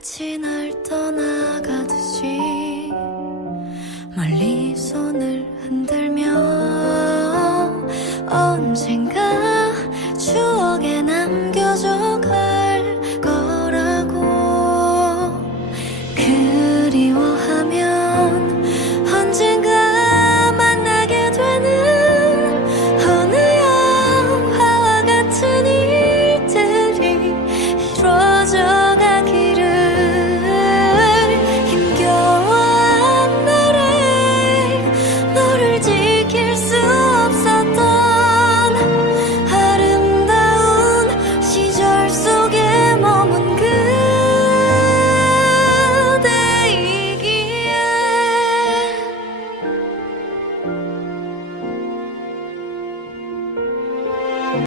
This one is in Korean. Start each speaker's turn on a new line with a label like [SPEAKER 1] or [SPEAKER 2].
[SPEAKER 1] 같이 날 떠나가듯이 멀리 손을 흔들며 언젠가